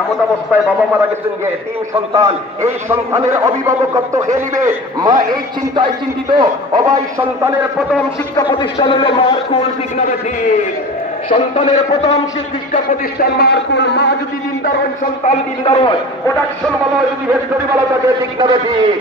এমন অবস্থায় বাবা মারা গেছেন যে তিন সন্তান, এই সন্তানের অভিভাবকত্ব খেয়ে নিবে, মা এই চিন্তায় চিন্তিত। অবাই সন্তানের প্রথম শিক্ষা প্রতিষ্ঠান হলো মার কুল, ঠিক না ঠিক? সন্তানের প্রথম শিক্ষা প্রতিষ্ঠান মার কুল। মা যদি দিনদার হয়, সন্তান দিনদার হয়, প্রোডাকশন ভালো হয়, যদি ভেক্টরি ভালো থাকে, ঠিক না ঠিক?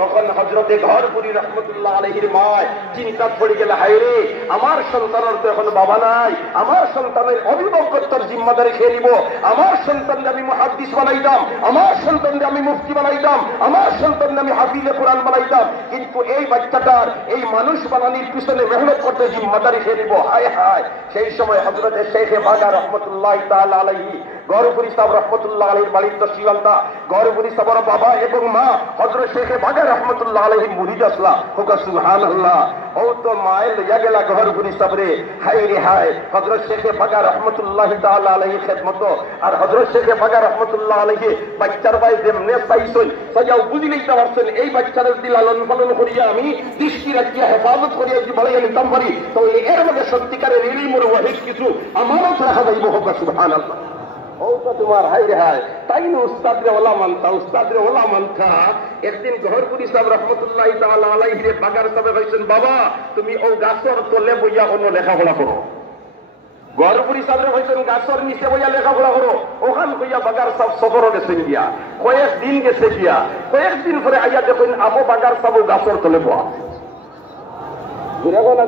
তখন হযরতে ঘরপুরি রহমতুল্লাহ আলাইহির মা চিন্তা পড়ে গেল, হায়রে আমার সন্তানের তো এখন বাবা নাই, আমার সন্তানের অভিভাবকত্বের জিম্মাদারি খেয়ে নিব, আমার সন্তানকে আমি মুহাদ্দিস বানাইতাম, আমার সন্তানকে আমি মুফতি বানাইতাম, আমার সন্তানকে আমি হাফিজে কোরআন বানাইতাম, কিন্তু এই বাচ্চাটার এই মানুষ বানানির পিছনে মেহনত করতে জিম্মাদারি খেয়ে নিব। হায় হায়! সেই সময় হযরতে শেখে বাগা রহমতুল্লাহ তাআলা আলাইহি গৌরপুরি সাহেব রহমতুল্লাহ আলাইহির বাড়ির তসিবালদা গৌরপুরি সাহেবের বাবা এবং মা হযরত শেখে বাগা রহমতুল্লাহ আলাইহি মুরিদ আসলা। হোক সুবহানাল্লাহ। ও তো মায়ের লইয়া গেলা গৌরপুরি সাহেবরে। হায় রে হায়! হযরত শেখে বাগা রহমতুল্লাহ তাআলা আলাইহির খেদমত আর হযরত শেখে বাগা রহমতুল্লাহ আলাইহি বাচ্চার ভাই যেমনে চাইছেন সাজাও বুঝি লইতে পারছেন, এই বাচ্চার যদি লালন পালন করিয়া আমি দৃষ্টি রাখিয়া হেফাজত করিয়া যদি বড়াইয়া নিতাম পারি, তাহলে এর মধ্যে সত্যিকারের ইলম ও ওয়াহিদ কিছু আমানত রাখা যাইব। হোক সুবহানাল্লাহ। ও তো তোমার হাই রে হায়! তাই না উস্তাদরে ওলা মানতা, উস্তাদরে ওলা মানতা। একদিন গহরপুরি সাহেব রহমতুল্লাহ তাআলা আলাইহি বাগার সাহেব কইছেন, বাবা তুমি ও গাছর তলে বইয়া কোনো লেখাপড়া করো। গহরপুরি সাহেব কইছেন, গাছর নিচে বইয়া লেখাপড়া করো। ওখান কইয়া বাগার সাহেব সফরও গেছেন গিয়া, কয়েকদিন গেছে গিয়া, কয়েকদিন পরে আইয়া দেখুন আবু বাগার সাহেব গাছর তলে বয়া।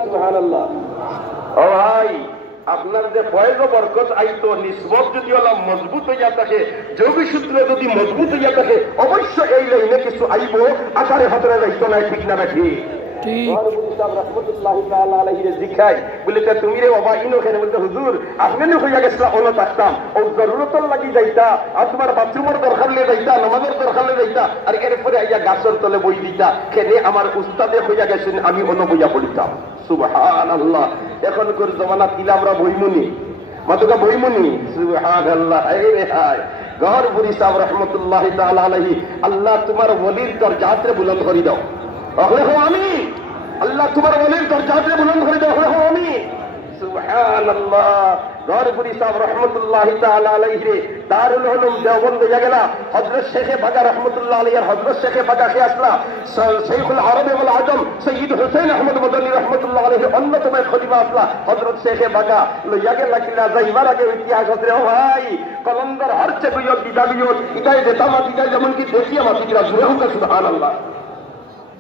সুবহানাল্লাহ। ও ভাই, আপনার যে ফয়েজ বরকত আইতো নিসবত যদি ওলা মজবুত হইয়া থাকে, যোগী সূত্র যদি মজবুত হইয়া থাকে, অবশ্য এই লাইনে কিছু আইব, আকারে হাতরে যাইতো না, ঠিক না নাকি? আমার উস্তাদে হইয়া গেছেন, আমি অন্য বইয়া পড়িতাম। সুবহানাল্লাহ। এখনকার জমানাত কিলা আমরা বইমুনি মাতুকা বইমুনি। সুবহানাল্লাহ। গহরপুরি সাহেব রহমতুল্লাহ তাআলা আলাইহি, আল্লাহ তোমার ওলির দরজাতে বুলন্দ করে দাও। আমি আল্লাহ তোমার ওলির দরজাতে বুলন্দ করে দাও। আমি সুবহানাল্লাহ। গহরপুরি সাহেব রহমতুল্লাহ তাআলা আলাইহি দারুল উলুম দেওবন্দ গেলা, হযরত শেখে বাগা রহমতুল্লাহ আলাইহি আর হযরত শেখে বাগা কে আসলা শাইখুল আরব ওয়াল আজম সৈয়দ হুসাইন আহমদ মদনী রহমতুল্লাহ আলাইহি অন্যতম খলিফা আসলা হযরত শেখে বাগা লইয়া গেলা কিনা যাইবার আগে ইতিহাস আছে। ও ভাই, কলন্দর হরচে বিয়ত বিদাবিয়ত ইতাই যেতাম ইতাই যেমন কি দেখিয়া মাতিরা জুড়ে হোক। সুবহানাল্লাহ।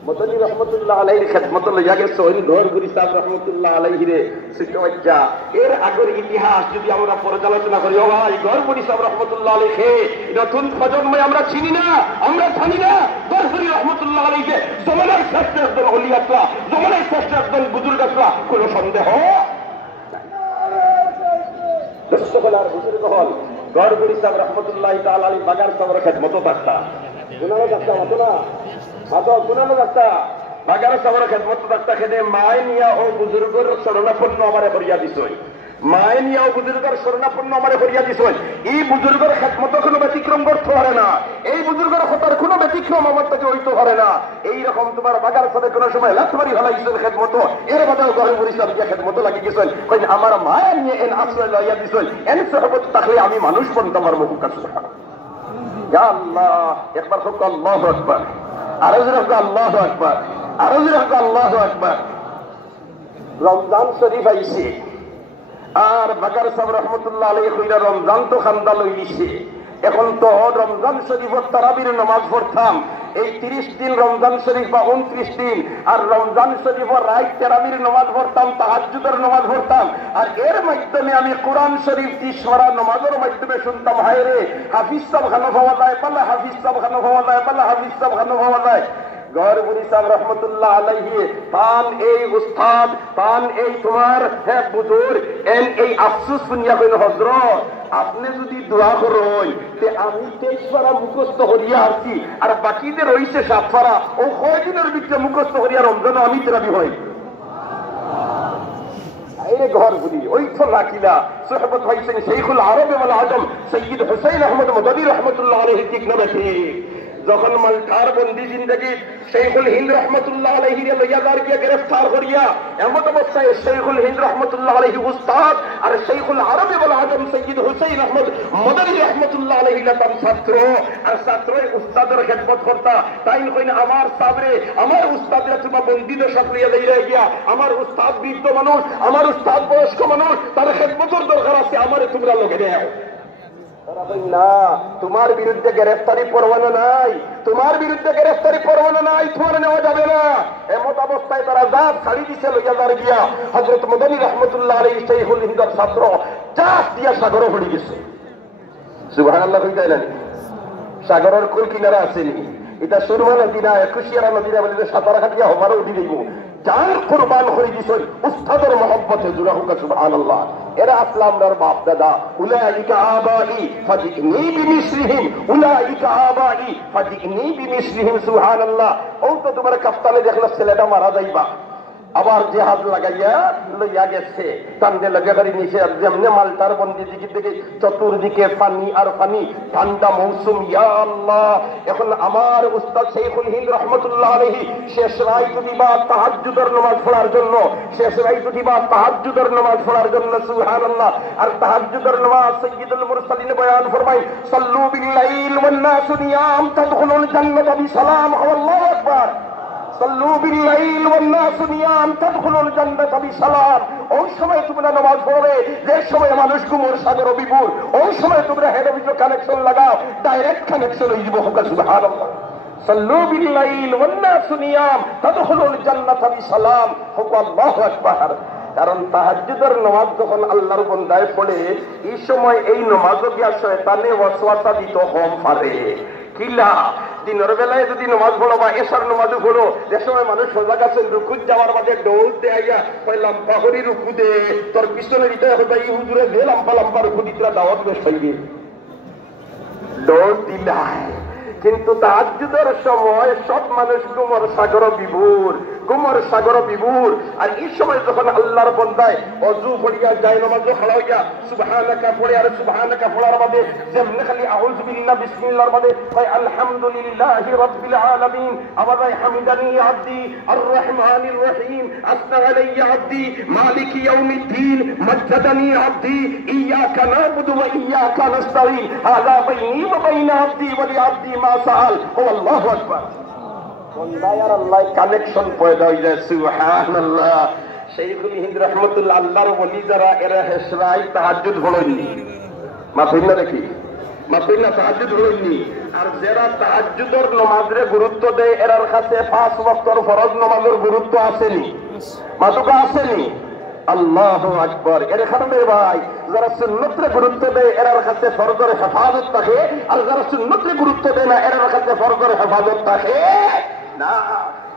মদনী রহমতুল্লাহ আলাইহির খেদমত লইয়া গেছে ওই গহরপুরি সাহেব রহমতুল্লাহ আলাইহি রে সিটওয়াজ্জা। এর আগের ইতিহাস যদি আমরা পর্যালোচনা করি, ও ভাই, গহরপুরি সাহেব রহমতুল্লাহ আলাইহি নতুন প্রজন্ম আমরা চিনি না, আমরা জানি না। গহরপুরি রহমতুল্লাহ আলাইহি জমানার শ্রেষ্ঠ একজন ওলি আসলা, জমানার শ্রেষ্ঠ একজন বুজুর্গ আসলা, কোনো সন্দেহ দর্শকলার বুজুর্গ হল গহরপুরি সাহেব রহমতুল্লাহ তাআলা আলাইহি বাগার সাহেবের খেদমত থাকতা, গুনাহ থাকতা মতো না বাগার সাহেবের খেদমত থাকতা। খেদে মায় নিয়া ও বুজুর্গের শরণাপন্ন আমারে করিয়া দিছই, মায় নিয়া ও বুজুর্গের শরণাপন্ন আমারে করিয়া দিছই। এই বুজুর্গের খেদমত কোনো ব্যতিক্রম করতে পারে না, এই বুজুর্গের কথার কোনো ব্যতিক্রম আমার থেকে হইতে পারে না। এইরকম তোমার বাগার সাথে কোনো সময় লাথমারি হলাইছেন খেদমত, এর বাদেও গহরপুরি সাহেবকে খেদমত লাগি গেছেন। আমার মায়া নিয়ে এন আশ্রয় লইয়া দিছই, এন সহবত থাকলে আমি মানুষ বনতাম। আমার মুখ কাছে আল্লাহ একবার হোক আল্লাহু আকবার, আরো জোরে হোক আল্লাহু আকবার, আরো জোরে হোক আল্লাহু আকবার। রমজান শরীফ আইছে আর বাকার সাহেব রহমতুল্লাহ আলাইহি কইরা রমজান তো খান্দা লই নিছে। এখন তো রমজান শরীফের তারাবির নামাজ পড়তাম, এই 30 দিন রমজান শরীফ বা 29 দিন, আর রমজান শরীফের রাত তারাবির নামাজ পড়তাম, তাহাজ্জুদের নামাজ পড়তাম, আর এর মাধ্যমে আমি কোরআন শরীফ 30 পারা নামাজের মাধ্যমে শুনতাম, হায় রে হাফিজ সাহেব খানো পাওয়া যায়, পাল্লা হাফিজ সাহেব খানো পাওয়া যায়, পাল্লা হাফিজ সাহেব খানো পাওয়া যায়। গহরপুরি সাহেব রহমতুল্লাহ আলাইহি পান এই উস্তাদ, পান এই তোমার বুজুর্গ, এই আফসোস শুনিয়া কইল, হযরত আপনি যদি দোয়া করেন তে আমি 23 পারা মুখস্থ করিয়া আসছি, আর বাকিদের রইছে 7 পারা, ও কয়দিনের ভিতরে মুখস্থ করিয়া রমজান আমি তেরাবি হই। গহরপুরি ওই তো রাখিলা সোহবত হয়েছেন শাইখুল আরব ওয়াল আজম সৈয়দ হুসাইন আহমদ মদনী রহমতুল্লাহ আলাইহি, ঠিক না ঠিক? যখন মালটার বন্দি জিন্দগি শেখুল হিন্দ রহমতুল্লাহ আলাইহি লইয়া দাঁড় গিয়ে গ্রেফতার করিয়া এমন অবস্থায় শেখুল হিন্দ রহমতুল্লাহ আলাইহি উস্তাদ আর শেখুল আরবি বল আজম সৈয়দ হুসাইন আহমদ মদনী রহমতুল্লাহ আলাইহি তার ছাত্র আর ছাত্র উস্তাদের খেদমত করতা তাই কইনা আমার সাবরে আমার উস্তাদরা তোমার বন্দিত সাথে লইয়া গিয়া আমার উস্তাদ বৃদ্ধ মানুষ আমার উস্তাদ বয়স্ক মানুষ তার খেদমতের দরকার আছে আমারে তোমরা লগে দেও। না, তোমার বিরুদ্ধে গ্রেফতারি পরোয়ানা নাই, তোমার বিরুদ্ধে গ্রেফতারি পরোয়ানা নাই, তোমার নেওয়া যাবে না। এমত অবস্থায় তারা জাত ছাড়ি দিছে লইয়া দাঁড় গিয়া হযরত মদনী রহমতুল্লাহ আলাইহি শাইখুল হিন্দের ছাত্র জাত দিয়া সাগরে পড়ে গেছে। সুবহানাল্লাহ কইতে না সাগরের কোন কিনারা আসেনি এটা সুরমা নদী না একুশিয়ারা নদী না বলে সাঁতার কাটিয়া হবারও উঠি দিব যার কোরবান করে দিছে উস্তাদের মহব্বতে জুড়া হোক সুবহানাল্লাহ। এরা আসলামর বাপ দাদা উলাইকা আবাই ফাজিনি বিমিসলিহিম উলাইকা আবাই ফাজিনি বিমিসলিহিম সুবহানাল্লাহ। ও তো তোমার কাফতানে দেখলা ছেলেটা মারা যাইবা আবার জেহাজ লাগাইয়া লইয়া গেছে কান্দে লাগে গাড়ি নিচে যেমনি মালটার বন্দি দিকে থেকে চতুর্দিকে পানি আর পানি ঠান্ডা মৌসুম ইয়া আল্লাহ। এখন আমার উস্তাদ শেখুল হিন্দ রহমতুল্লাহ আলাইহি শেষ রাত দিবা তাহাজ্জুদের নামাজ পড়ার জন্য শেষ রাত দিবা তাহাজ্জুদের নামাজ পড়ার জন্য সুবহানাল্লাহ। আর তাহাজ্জুদের নামাজ সাইয়্যিদুল মুরসালিন বয়ান ফরমায় সাল্লু বিল লাইল ওয়ান নাসু নিয়াম তাদখুলুল জান্নাতা বিসালাম। আল্লাহু আকবার। সাল্লু বিল লাইল ওয়ান নাসু নিয়াম তাদখুলুল জান্নাতা বিসালাম। ওই সময় তোমরা নামাজ পড়বে যে সময় মানুষ ঘুমোর সাগর বিপুর, ওই সময় তোমরা হেড অফিস কানেকশন লাগাও, ডাইরেক্ট কানেকশন হয়ে যাবে হোক সুবহানাল্লাহ। সাল্লু বিল লাইল ওয়ান নাসু নিয়াম তাদখুলুল জান্নাতা বিসালাম হোক আল্লাহু আকবার। কারণ তাহাজ্জুদের নামাজ যখন আল্লাহর বান্দায় পড়ে এই সময় এই নামাজও গিয়া শয়তানে ওয়াসওয়াসা দিত কম পারে। কিলা দিনের বেলায় যদি নামাজ পড়ো বা এশার নামাজও পড়ো যে সময় মানুষ সজাগ আছেন রুকুত যাওয়ার মাঝে দৌড় দেয়া লাম্পা করি রুকু দে তোর পিছনে দিতে হবে এই হুজুরে যে লাম্পা লাম্পা রুকু দিতে দাওয়াত বেশ হইবে দৌড় দিলাই। কিন্তু তাহাজ্জুদের সময় সব মানুষ কুমর সাগর বিভোর কুমর সাগর বিভোর। আর এই সময় যখন আল্লাহর বান্দায় ওযু পড়িয়া যায় নামাজও খাড়া হইয়া সুবহানাকা পড়ে আর সুবহানাকা পড়ার মধ্যে যেমনি খালি আউযু বিল্লাহ বিসমিল্লাহর মধ্যে কয় আলহামদুলিল্লাহি রাব্বিল আলামিন আবার হামিদানি আব্দি আর রহমানির রহিম আসনা আলাইয়া আব্দি মালিকি ইয়াউমিদ্দিন মাজ্জাদানি আব্দি ইয়াকা নাবুদু ওয়া ইয়াকা নাস্তাঈন হাযা বাইনি ওয়া বাইনা আব্দি ওয়া লিআব্দি মা সাআল। আল্লাহু আকবার। বন্দায়ার আল্লাহ কানেকশন পয়দা হয়ে যায় সুবহানাল্লাহ। শেখুল হিন্দ রহমতুল্লাহ আল্লাহর ওলি যারা এরা হেসরাই তাহাজ্জুদ পড়েননি মাফিন না দেখি মাফিন না তাহাজ্জুদ পড়েননি। আর যারা তাহাজ্জুদের নামাজের গুরুত্ব দেয় এরার কাছে 5 ওয়াক্তের ফরজ নামাজের গুরুত্ব আসেনি মাতুকা আসেনি। আল্লাহু আকবার। এর কারণে ভাই যারা সুন্নতরে গুরুত্ব দেয় এরার কাছে ফরজের হেফাজত থাকে আর যারা সুন্নতরে গুরুত্ব দেয় না এরার কাছে ফরজের হেফাজত থাকে না।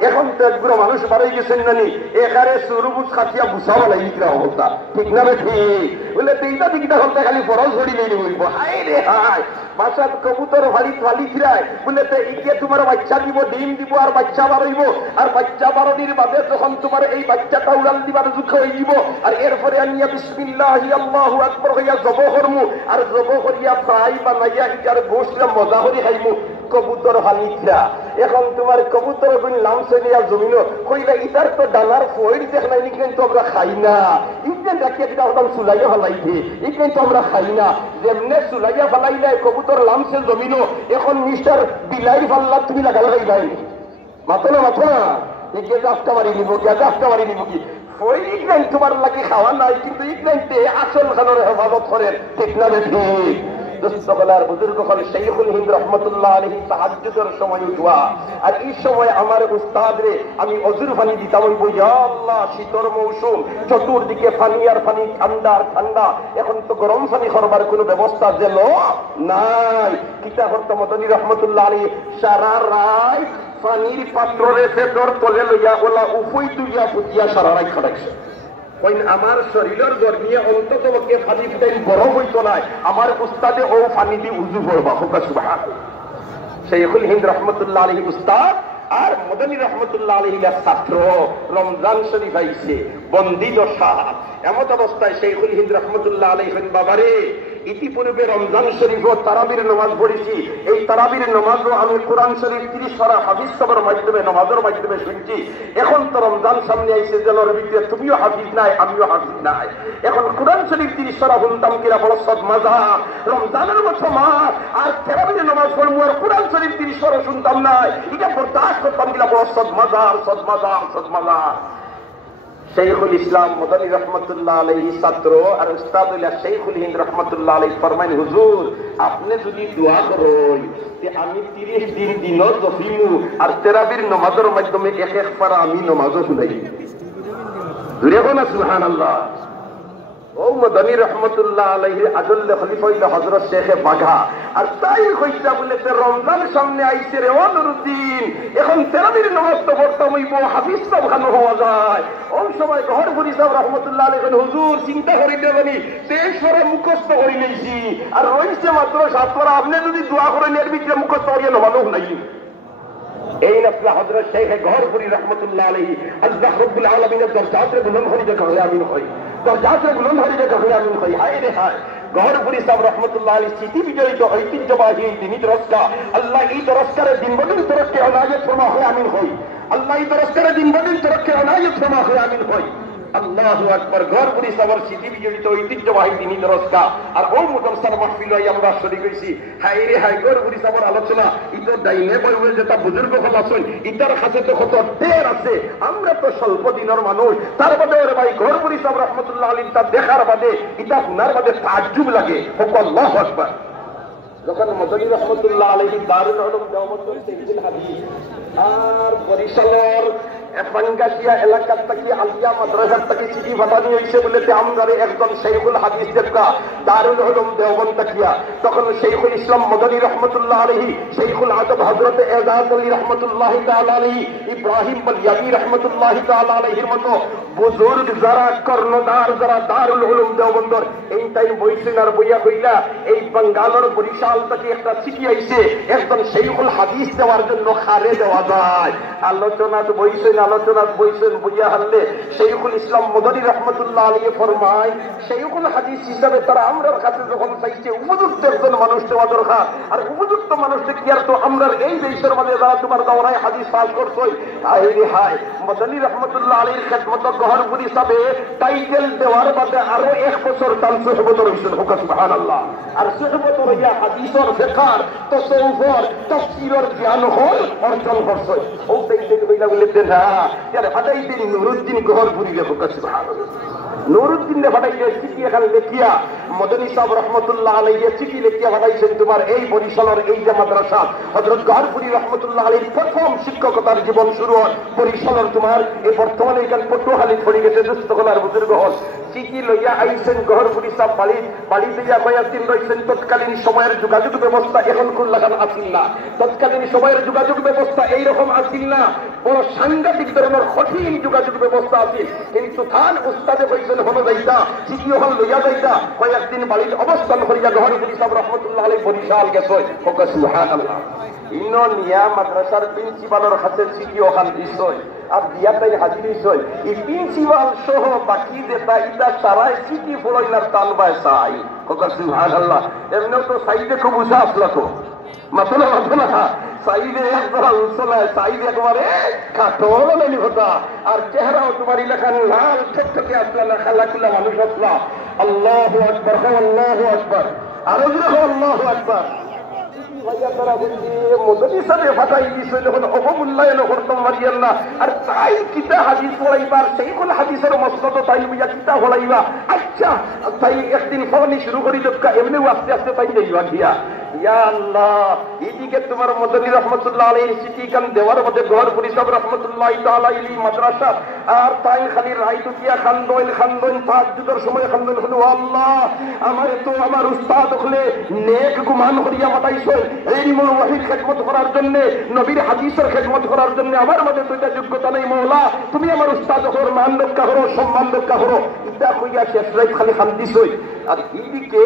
এখন তো একগুলো মানুষ বাড়াই গেছেন নানি এখানে সুরুবুজ খাটিয়া বুঝাবো না ইকরা অবস্থা ঠিক না রে ঠিক বলে এইটা দিকটা হতে খালি ফরজ ধরি নিয়ে বলব হাই রে হাই বাসাত কবুতর ভালি ফালি ফিরায় বলে ইকে তোমার বাচ্চা দিব ডিম দিব আর বাচ্চা বাড়াইব আর বাচ্চা বাড়ানির বাদে যখন তোমার এই বাচ্চাটা উড়াল দিবার দুঃখ হয়ে যাব আর এরপরে আনিয়া বিসমিল্লাহি আল্লাহু আকবার হইয়া জব করমু আর জব করিয়া ফ্রাই বানাইয়া ইটার গোশটা মজা করে খাইমু কবুতর ফালি ফিরা। এখন তোমার কবুতর গুণ নাম সেলিয়া জমিনো কইলা ইটার তো ডানার ফয়ের দেখ নাই কিন্তু আমরা খাই না ইটেন রাখিয়া দিটা হতাম সুলাইয়া ফেলাইছে ই কিন্তু আমরা খাই না যেমনে সুলাইয়া ফেলাইলে কবুতর লামছে জমিনো। এখন মিস্টার বিলাই ফাল্লা তুমি লাগা লাগাই নাই মাথো না ইকে গাছটা মারি নিব গাছটা মারি নিব কি ওই ইকরাইন তোমার লাগে খাওয়া নাই কিন্তু ইকরাইনতে আসল খানোর হেফাজত করেন ঠিক না ঠিক। দোস্তগলার বুজুর্গ হল শেখুল হিন্দ রহমতুল্লাহ আলাইহি তাহাজ্জুদের সময় উঠা আর এই সময় আমার উস্তাদ রে আমি অজুর পানি দিতাম ওই ইয়া আল্লাহ শীতর মৌসুম চতুর্দিকে পানি আর পানি ঠান্ডা আর ঠান্ডা। এখন তো গরম পানি করবার কোনো ব্যবস্থা যেন নাই। কিতা করতো মদনী রহমতুল্লাহ আলাইহি সারা রাত পানির পাত্র রেখে তোর তলে লইয়া ওলা উফই তুইয়া ফুটিয়া সারা রাত খাটাইছে। আমার শরীরের গরমিয়ে অন্তত ফানি টাইম গরম হইতো না আমার উস্তাদে ও ফানি দিয়ে উজু করবা হোক সুবহানাল্লাহ। শেখুল হিন্দ রহমতুল্লাহ আলাইহি উস্তাদ আর মদনী রহমতুল্লাহ আলাইহি ছাত্র রমজান শরীফ আইছে বন্দি দশা এমত অবস্থায় শেখুল হিন্দ রহমতুল্লাহ আলাইহি বাবারে ইতিপূর্বে রমজান শরীফ ও তারাবির নামাজ পড়েছি। এই তারাবির নামাজও আমি কোরআন শরীফ 30 পারা হাফিজ সাহেবের মাধ্যমে নামাজের মাধ্যমে শুনছি। এখন তো রমজান সামনে আইছে, জেলের ভিতরে তুমিও হাফিজ নাই, আমিও হাফিজ নাই। এখন কোরআন শরীফ 30 পারা শুনতাম কিরা বড় সদ মজা। রমজানের মতো মাস আর তারাবির নামাজ পড়বো আর কোরআন শরীফ 30 পারা শুনতাম নাই, এটা বরদাস্ত করতাম কিরা বড় সদ মজা, সদ মজা, সদ মজা। শেখুল ইসলাম মদনী রহমতুল্লাহ আলাইহি ছাত্র আর উস্তাদুল্লাহ শেখুল হিন্দ রহমতুল্লাহ আলাইহি ফরমাইন, হুজুর আপনি যদি দোয়া করেন যে আমি 30 দিন দিনও জফিমু আর তারাবির নামাজের মাধ্যমে এক এক পারা আমি নামাজও শুনাই। দূরে হো না সুবহানাল্লাহ। ও মদনী রহমতুল্লাহ আলাইহি আজল খলিফা হইল হযরত শেখে বাঘা। আর তাই কইতা বলেছে রমজান সামনে আইছে রে ও নুরুদ্দিন, এখন তারাবির নামাজ তো পড়তাম হইব, হাফিজ সাহেব খানো হওয়া যায়। ওই সময় গহর বুড়ি সাহেব রহমতুল্লাহ আলাইহি হুজুর চিন্তা করি দেবনি 23 পরে মুখস্থ করি লইছি আর রইছে মাত্র 7 পরা, আপনি যদি দোয়া করেন এর ভিতরে মুখস্থ করিয়ে নামাজও নাই। এই নফলা হযরত শেখ গহরপুরি রহমতুল্লাহ আলাইহি আল্লাহ রাব্বুল আলামিনের দরজাতে বুলন্দ হয়ে দেখা হয় আমিন হয়, দরজাতে বুলন্দ হয়ে দেখা হয় আমিন হয়। হায় রে হায়, গহরপুরি সাহেব রহমতুল্লাহ আলাইহি স্মৃতি বিজড়িত ঐতিহ্যবাহী দিনী দরজা আল্লাহ এই দরজকারে দিন বদিন তরক্কে অনায়ত ফরমা হয় আমিন হয়। আল্লাহ এই দরজকারে দিন বদিন তরক্কে অনায়ত ফরমা হয় আমিন হয়। আল্লাহু আকবার। গহরপুরি সাহেবের স্মৃতি বিজড়িত ঐতিহ্যবাহী দিনী দরজা আর ও মুদরসার মাহফিল আমরা শরীক হইছি। হায় রে হায়, গহরপুরি সাহেবের আলোচনা ইতো ডাইনে বইবে যেটা বুজুর্গ হল আছেন ইতার কাছে তো কত ঢের আছে, আমরা তো স্বল্প দিনের মানুষ। তার বাদে ওরে ভাই গহরপুরি সাহেব রহমতুল্লাহ আলাইহি তা দেখার বাদে ইতা শোনার বাদে তাজ্জুব লাগে। আল্লাহু আকবার। যখন মদনী রহমতুল্লাহ আলাইহি দারুল উলুম দেওবন্দ তাফসীর হাদিস আর বরিশালের পাঙ্গাসিয়া এলাকার থেকে আলিয়া মাদ্রাসার থেকে চিঠি পাঠানো হয়েছে বলে আমরা একজন শেখুল হাদিস দেখা দারুল উলুম দেওবন্দ তাকিয়া, তখন শেখুল ইসলাম মদনী রহমতুল্লাহ আলাইহি, শেখুল আদব হযরত এজাজ আলী রহমতুল্লাহ তাআলা আলাইহি, ইব্রাহিম বলিয়াবি রহমতুল্লাহ তাআলা আলাইহির মতো বুজুর্গ যারা কর্ণধার যারা দারুল উলুম দেওবন্দর এই টাইম বইছেন আর বইয়া কইলা এই বাঙ্গালোর বরিশাল থেকে একটা চিঠি আইছে একজন শেখুল হাদিস দেওয়ার জন্য খারে দেওয়া যায়। আলোচনাত বইছেন বইয়া হারলে শেখুল ইসলাম মদনী রহমতুল্লাহ আলাইহি ফরমায় শেখুল হাদিস হিসাবে তারা আমরার কাছে যখন চাইছে উপযুক্ত একজন মানুষ দেওয়া দরকার। আর উপযুক্ত মানুষকে কি আর তো আমরা এই দেশের মধ্যে যারা তোমার দওরায় হাদিস পাস করছই, হায় রে হায়, মদনী রহমতুল্লাহ আলাইহির খেদমত গহরপুরি সাহেবে টাইটেল দেওয়ার বাদে আরো 1 বছর তার সুহবত রইছেন। সুবহানাল্লাহ। আর সুহবত রইয়া হাদিসের ফিকর তাসাউফর তাফসীরের জ্ঞান হল অর্জন করছই। ও টাইটেল কইলা বলে না यार हटाई दिन নুরুদ্দিন গহরপুরি লেখক। সুবহানাল্লাহ। নুরুদ্দিন ने ফাটাইছে চিঠি এখানে লেখিয়া মদনী সাহেব রহমতুল্লাহ আলাইহি চিঠি লেখিয়া ফাটাইছেন তোমার এই বরিশালের এই যে মাদ্রাসা হযরত গহরপুরি রহমতুল্লাহ আলাইহির প্রথম শিক্ষকতার জীবন শুরু হয় বরিশালের তোমার এই বর্তমানে এখানে পটুয়াখালী পড়ে গেছে দুস্থকলার বুজুর্গ হল। চিঠি লইয়া আইছেন গহরপুরি সাহেব বাড়িতে যা কয়েকদিন রয়েছেন। তৎকালীন সময়ের যোগাযোগ ব্যবস্থা এখন খুললাখান আসিল না, তৎকালীন সময়ের যোগাযোগ ব্যবস্থা এইরকম আসিল না, বড় সাংঘাতিক ধরনের কঠিন যোগাযোগ ব্যবস্থা আছে। কিন্তু থান উস্তাদে কইছেন হলো যাইতা চিঠি হল লইয়া যাইতা কয়েকদিন বাড়ির অবস্থান করিয়া গহরপুরি সাহেব রহমতুল্লাহ আলাইহি বরিশাল গেছে। সুবহানাল্লাহ। ইনো নিয়া মাদ্রাসার প্রিন্সিপালের কাছে চিঠি ওখান দিছই আর দিয়াটাই হাজির হইছই। এই প্রিন্সিপাল সহ বাকি যেটা ইটা তারাই চিঠি ফলাইলার তালবায় চাই। সুবহানাল্লাহ। এমনিও তো সাইডে খুব উঁচা আসলো তো মাতলা সাইডে একবার উচ্চলায় সাইডে একেবারে কাঠি হতা আর চেহারাও তোমার এলাকার লাল থেকে আসলা না খালা খুলা মানুষ আসলা। আল্লাহু আকবার, আল্লাহু আকবার, আরো আল্লাহু আকবার। মদনী সাহেব ফাটাই দিছে যখন অবমূল্যায়ন করতাম মারিয়ান না আর তাই কিতা হাদিস পড়াইবার সেইগুলো হাদিসের মসনদ তাই বুঝা কিতা পড়াইবা। আচ্ছা তাই একদিন ফোনই শুরু করি দক্কা এমনিও আস্তে আস্তে তাই যাইবা গিয়া। ইয়া আল্লাহ, এদিকে তোমার মদনী রহমতুল্লাহ আলাইহির চিঠি কান দেওয়ার মধ্যে গহরপুরি সাহেব রহমতুল্লাহ তাআলা আলাইহি মাদ্রাসা আর তাই খালি রাইতুকিয়া খান্দন তাহাজ্জুদের সময় খান্দন হলো আল্লাহ আমারে তো আমার উস্তাদ হলে নেক গুমান করিয়া মাতাইছো ইলমুল ওয়াহির খেদমত করার জন্য, নবীর হাদিসের খেদমত করার জন্য আমার মধ্যে দুইটা যোগ্যতা নেই। মওলা তুমি আমার উস্তাদ হর, মান রক্ষা করো, সম্মান রক্ষা করো। ইটা কইয়া শেষ রাত খালি খান্দিছই। আর এদিকে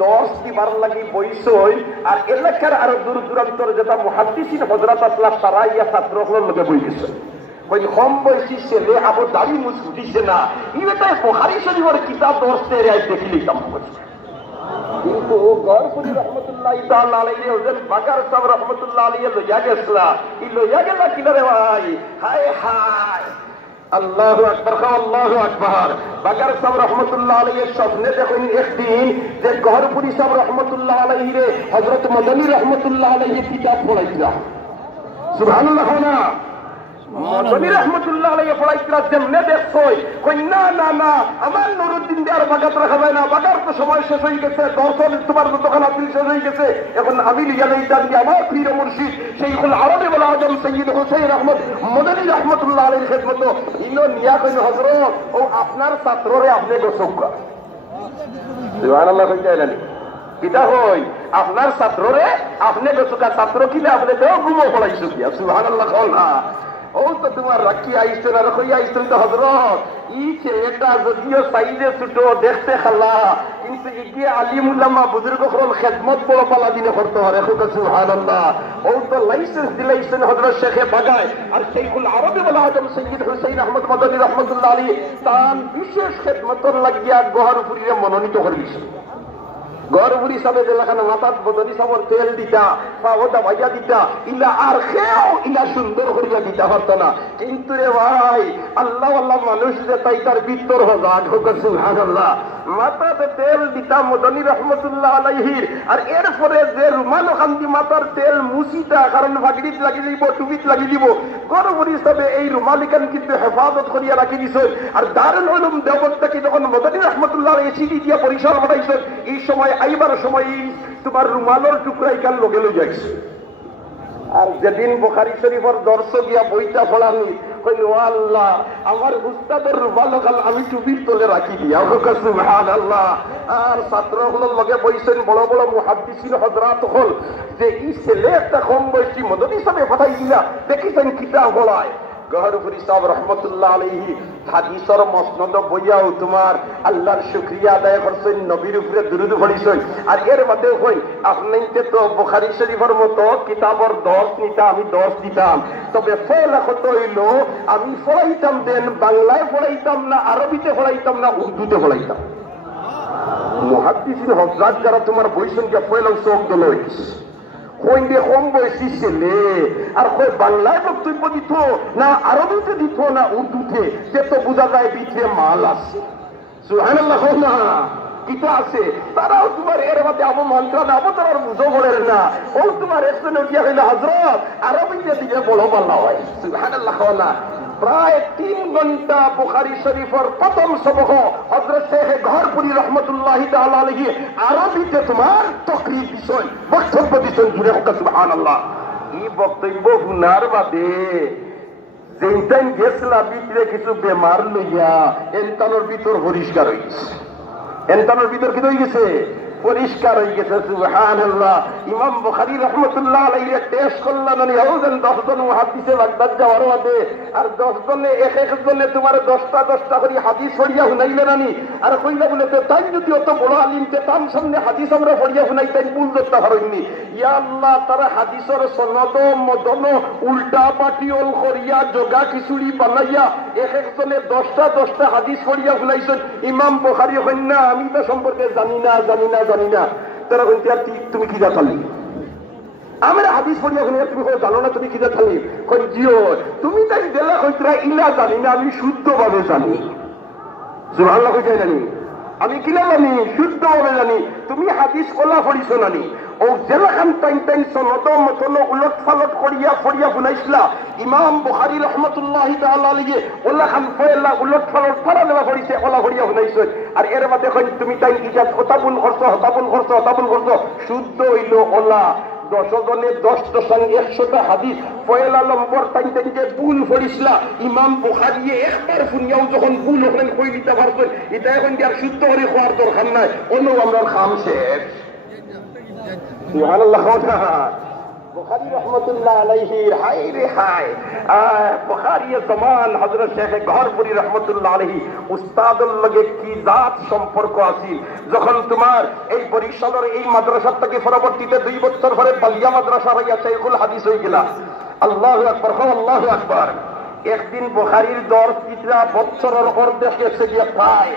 10 দিবার লাগি বইছই আর এলাকার আরো দূর দূরান্তর যেটা মুহাদ্দিসিন হযরত আসলা তারা ইয়া ছাত্রগুলোর মধ্যে বই গেছে। ওই কম বয়সী ছেলে আবার দাড়ি মুছ উঠিছে না, এটা বুখারী শরীফের কিতাব দর্শে রায় দেখিলিতাম। ও গরপুরি রহমতুল্লাহি তাআলা আলাইহি হযরত বাকার সাহেব রহমতুল্লাহ আলাইহি লইয়া গেছলা ই লইয়া গেলা কিনারে ভাই হায় হায় আল্লাহু আকবার আল্লাহু আকবার বাকার সাহেব রহমতুল্লাহ আলাইহি স্বপ্নে দেখেন একদিন যে গরপুরি সাহেব রহমতুল্লাহ আলাইহি রে হযরত মদনী রহমতুল্লাহ আলাইহি কিতাব পড়াইছিলা সুবহানাল্লাহ না মদনী রহমতুল্লাহ আলাইহি পড়াইছিলা যেমনে দেখছই কই না না না আমার নুরুদ্দিন দেয়ার বাগাত রাখা যায় না বাগার তো সময় শেষ হয়ে গেছে দর্শন তোমার দোকান আপনি শেষ হয়ে গেছে এখন আমি লিয়া নেই জানি আমার পীর মুর্শিদ সেইখুল আরবি ওয়াল আজম সৈয়দ হুসাইন আহমদ মদনী রহমতুল্লাহ আলাইহির খেদমত ইনো নিয়া কইন হযরত ও আপনার ছাত্ররে আপনি গোসকা সুবহানাল্লাহ কইতাইলানি কিতা হই আপনার ছাত্ররে আপনি গোসকা ছাত্র কিনা আপনি তো গুমো পড়াইছো কি সুবহানাল্লাহ কওনা ও তো তোমার রাখি আইসেন আর কই আইসেন তো হযরত ই ছেলেটা যদিও সাইজে ছোট দেখতে খালা কিন্তু ইগিয়ে আলিম উলামা বুজুর্গ হল খেদমত বড় পালা দিনে করতে হয় এখন সুবহানাল্লাহ ও তো লাইসেন্স দিলাইছেন হযরত শেখে বাগায় আর সেইখুল আরবি ওয়াল আজম সৈয়দ হুসাইন আহমদ মদনী রহমাতুল্লাহ আলাইহি তান বিশেষ খেদমতর লাগিয়া গহরপুরিরে মনোনীত করিছে গরপুরি সাহেব এলাকার মাথার বদলি সাবর তেল দিতা পাওয়া ভাইয়া দিতা ইলা আর খেয়েও ইলা সুন্দর করিয়া দিতে পারত না কিন্তু রে ভাই আল্লাহ আল্লাহ মানুষ যে তাই তার বিত্তর হজাগ হোক সুবহানাল্লাহ মাথাতে তেল দিতা মদনী রহমতুল্লাহ আলাইহির আর এরপরে যে রুমাল খান্দি মাথার তেল মুছিতা কারণ ভাগড়িত লাগি দিব টুপিত লাগি দিব গরপুরি সাহেব এই রুমালিকান কিন্তু হেফাজত করিয়া রাখি দিছে আর দারুল উলুম দেওবন্দকে যখন মদনী রহমতুল্লাহ এসিডি দিয়া পরিসর বানাইছে এই সময় আইবার সময় তোমার রুমালের টুকরাই কাল লগে লই যাইছে আর যেদিন বুখারী শরীফের দর্শক গিয়া বইটা পড়ানি কইল আল্লাহ আমার উস্তাদের রুমাল কাল আমি টুপির তলে রাখি দিয়া সুবহানাল্লাহ আর ছাত্রগুলোর লগে বইছেন বড় বড় মুহাদ্দিসিন হযরত হল যে এই ছেলে একটা কম বয়সী মদনী সাহেব পাঠাই দিলা দেখিছেন কিতাব বলায় গহরপুরি সাহেব রহমতুল্লাহ আলাইহি হাদিসের মসনদ বইয়াও তোমার আল্লাহর শুকরিয়া আদায় করছেন নবীর উপরে দুরূদ পড়িছেন আর এর মধ্যে হই আপনাকে তো বুখারী শরীফের মতো কিতাবের 10 নিতা আমি 10 দিতাম তবে ফয়লা কত হইল আমি পড়াইতাম দেন বাংলায় পড়াইতাম না আরবিতে পড়াইতাম না উর্দুতে পড়াইতাম মুহাদ্দিসিন হযরত যারা তোমার বইছেন যে ফয়লা চোখ দলই কই দিয়ে কম বয়সী ছেলে আর কই বাংলায় বক্তব্য দিত না আরবিতে দিত না উর্দুতে যে তো বোঝা যায় ভিতরে মাল আছে সুবহানাল্লাহ না কিতা আছে তারাও তোমার এর মধ্যে মন্ত্রণা অবতার বুঝো বলেন না ও তোমার একজনে গিয়া হইল হযরত আরবিতে দিলে বড় পাল্লা হয় সুবহানাল্লাহ না প্রায় 3 ঘন্টা বুখারী শরীফের প্রথম সবক হযরত শেখ গহরপুরি রহমতুল্লাহি তাআলা আলাইহি আরবিতে তোমার তাকরীর বিষয় বক্তব্য দিতেন জুড়ে হোক সুবহানাল্লাহ এই বক্তব্য হুনার বাদে যেইটাই গেছলা ভিতরে কিছু বেমার লইয়া এন্তানোর ভিতর পরিষ্কার হইছে এন্তানোর ভিতর কি হয়ে গেছে পরিষ্কার হয়ে গেছে সুবহানাল্লাহ ইমাম বুখারী রাহমাতুল্লাহ আলাইহি টেস্ট করলেন উনি হলেন 10 জন মুহাদ্দিসে বাগদাদ যাওয়ার মধ্যে আর 10 জনে এক জনে তোমার 10টা করে হাদিস পড়িয়া শুনাইলেন আমি আর কইলা বলে তো তাই যদি অত বড় আলিম তে তার সামনে হাদিস আমরা পড়িয়া শুনাই তাই ভুল করতে পারেননি ইয়া আল্লাহ তারা হাদিসের সনদ মদন উল্টা পাটিওল করিয়া জগা খিচুড়ি বানাইয়া এক জনে 10টা হাদিস পড়িয়া শুনাইছেন ইমাম বুখারী কইন না আমি তো সম্পর্কে জানি না তারা বলতে আর তুমি কি জানলি আমার হাদিস পড়িয়া শুনে তুমি জানো না তুমি কি জানলি কই জিও তুমি তাই দেলা কইতরা ইলা জানি না আমি শুদ্ধভাবে জানি সুবহানাল্লাহ কই জানি আমি কিলা জানি শুদ্ধভাবে জানি তুমি হাদিস কলা পড়িছো নানি ও জেলাখান টাইম সনদ মতন উলট ফালট করিয়া শুনাইছিলা ইমাম বুখারী রাহমাতুল্লাহি তাআলা আলাইহি ওলা খান ফয়লা উলট ফালট ফারা দেওয়া করিছে ওলা করিয়া শুনাইছে আর এর মধ্যে কই তুমি তাই ইজাত হতাবুল করছো শুদ্ধ হইল ওলা 10 জনে 10টা সঙ্গে 100টা হাদিস পয়লা নম্বর টাইম যে ভুল পড়িছিলা ইমাম বুখারী একবার শুনিয়াও যখন ভুল হলেন কই দিতে পারছেন এটা এখন আর শুদ্ধ করে খাওয়ার দরকার নাই অন্য আমরা খাম শেষ সুবহানাল্লাহ বুখারী রাহমাতুল্লাহ আলাইহি হায় রে হায় বুখারী জমান হযরত শেখ গহরপুরি রাহমাতুল্লাহ আলাইহি উস্তাদের লগে কি জাত সম্পর্ক আছে যখন তোমার এই বরিশালের এই মাদ্রাসা থেকে পরবর্তীতে 2 বছর পরে বালিয়া মাদ্রাসা হইয়া শাইখুল হাদিস হয়ে গেল আল্লাহু আকবার আল্লাহু আকবার একদিন বুখারীর দর্শ 3 বছরের অর্ধেক এসে গিয়া পায়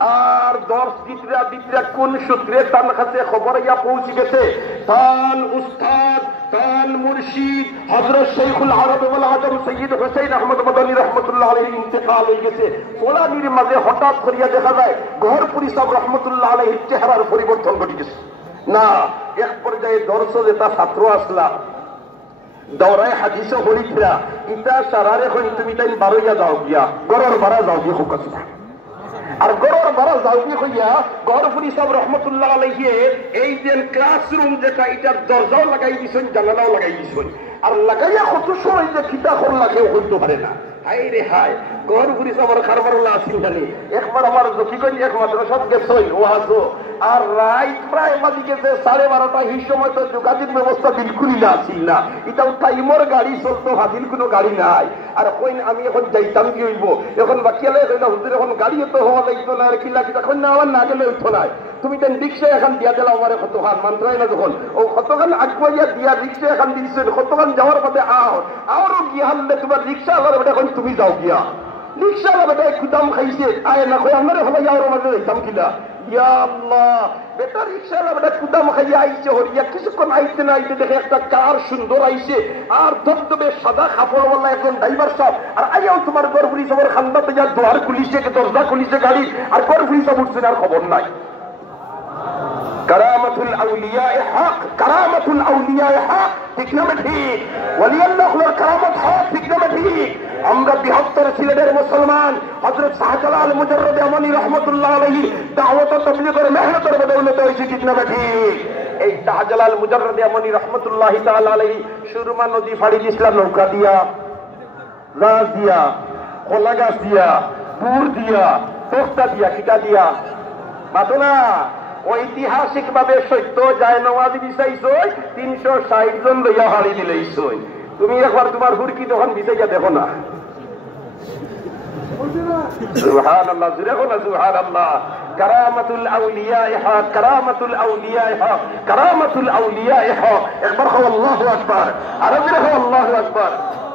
আর দর্শ দিতরা দিতরা কোন সূত্রে তার কাছে খবর ইয়া পৌঁছে গেছে তান উস্তাদ তান মুর্শিদ হযরত শাইখুল আরব ওয়াল আজম সৈয়দ হুসাইন আহমদ মাদানী রাহমাতুল্লাহ আলাইহি ইন্তেকাল হয়ে গেছে। পোলানির মাঝে হঠাৎ করিয়া দেখা যায় গহরপুরি সাহেব রাহমাতুল্লাহ আলাইহির চেহারার পরিবর্তন ঘটে গেছে। না এক পর্যায়ে দর্শ যেটা ছাত্র আসলা দৌড়ায় হাদিস হরিফরা ইটা সারারে হইন তুমি তাই বারইয়া যাও গিয়া গরর বাড়া যাও গিয়ে হোক আর গরর বাড়া যাও গিয়ে হইয়া গহরপুরি সাহেব রহমতুল্লাহ আলাইহি এই যে ক্লাসরুম যেটা এটার দরজাও লাগাই দিছেন জানালাও লাগাই দিছেন আর লাগাইয়া কত সময় যে খিতা করলা কেউ করতে পারে না। হাই রে হাই গহরপুরি সাহেবের খারবারুল্লাহ আসিন জানি একবার আমার জকিগঞ্জ এক মাদ্রাসাত গেছই ও আসো আর রাইট প্রায় বাজি গেছে 12:30 এই সময় তো যোগাযোগ ব্যবস্থা বিলকুলই না আসিল না। এটাও টাইমর গাড়ি চলতো হাজির কোনো গাড়ি নাই আর কই আমি এখন যাইতাম কি হইব এখন বাকিয়ালে হুজুর এখন গাড়িও তো হওয়া যাইতো না আর কিলা কিটা এখন না আমার না গেলে উঠো নাই তুমি তেন রিক্সা এখন দিয়া দিলাম আমার কতখান মান্ত্রায় না যখন ও কতখান আগুয়াইয়া দিয়া রিক্সা এখন দিয়েছেন কতখান যাওয়ার পথে আরো গিয়া হারলে তোমার রিক্সা আলার এখন তুমি যাও গিয়া রিক্সা বেটা খুদাম খাইছে আয় না কই আমার হলো যাওয়ার মাঝে যাইতাম কিলা ইয়া আল্লাহ বেটা রিক্সা বেটা খুদাম খাইয়া আইছে হরিয়া কিছুক্ষণ আইতে না আইতে দেখে একটা কার সুন্দর আইছে আর ধবধবে সাদা কাপড়ওয়ালা একজন ড্রাইভার সাহেব আর আইয়াও তোমার গরপুরি সবার খান্দা পেজা দোয়ার খুলিছে দরজা খুলিছে গাড়ি আর গরপুরি সব উঠছে আর খবর নাই। কারামাতুল আউলিয়া হক কারামাতুল আউলিয়া হক ঠিক না ঠিক ওয়ালি আল্লাহর কারামত হক ঠিক না ঠিক। আমরা 72 সিলেটের মুসলমান হযরত শাহজালাল মুজাররদ আমানি রাহমাতুল্লাহ আলাইহি দাওয়াত ও তাবলীগের মেহনতের বদৌলতে হইছে ঠিক না ঠিক। এই শাহজালাল মুজাররদ আমানি রাহমাতুল্লাহ তাআলা আলাইহি সুরমা নদী ফাড়ি দিছিলেন নৌকা দিয়া জাহাজ দিয়া কলা গাছ দিয়া পুর দিয়া তোস্তা দিয়া কিটা দিয়া মাতনা ঐতিহাসিক ভাবে সত্য যায় নওয়াজি বিচাইছই 360 জন লইয়া হাড়ি দিলেইছই তুমি একবার তোমার হুরকি তখন বিচাইয়া দেখো না। সুবহানাল্লাহ জুরে না সুবহানাল্লাহ। কারামাতুল আউলিয়া হক কারামাতুল আউলিয়া হক কারামাতুল আউলিয়া হক একবার কও আল্লাহু আকবার আর জুরে কও আল্লাহু আকবার।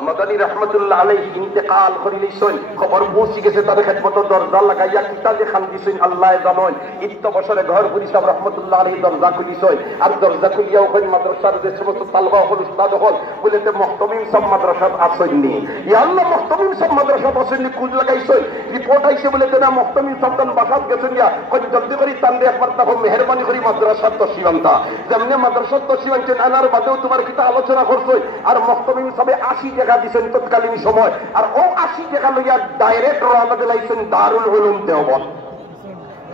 মাদানী রাহমাতুল্লাহ আলাইহি ইন্তেকাল করিলেছেন খবর পৌঁছে গেছে তার খেদমত দরজা লাগাইয়া কিতা যে খান দিছেন আল্লাহ জানেন। ইত্ত বছরে গহরপুরি সাহেব রাহমাতুল্লাহ আলাইহি দরজা খুলিছেন আর দরজা খুলিয়া ওখানে মাদ্রাসার যে সমস্ত তালবা হল উস্তাদ হল বলেতে মুহতামিম সব মাদ্রাসাত আসেননি ইয়া আল্লাহ মুহতামিম সব মাদ্রাসাত আসেননি কুজ লাগাইছেন রিপোর্ট আইছে বলেতে না মুহতামিম সব দান বাসাত গেছেন ইয়া কই জলদি করি তানরে একবার তখন মেহেরবানি করি মাদ্রাসাত তশিবান্তা যেমনি মাদ্রাসাত তশিবান্তেন আনার বাদেও তোমার কিতা আলোচনা করছই আর মুহতামিম সবে 80 টাকা দিছেন তৎকালীন সময় আর ও 80 টাকা লইয়া ডাইরেক্ট রওনা দিলাইছেন দারুল উলুম দেওবন্দ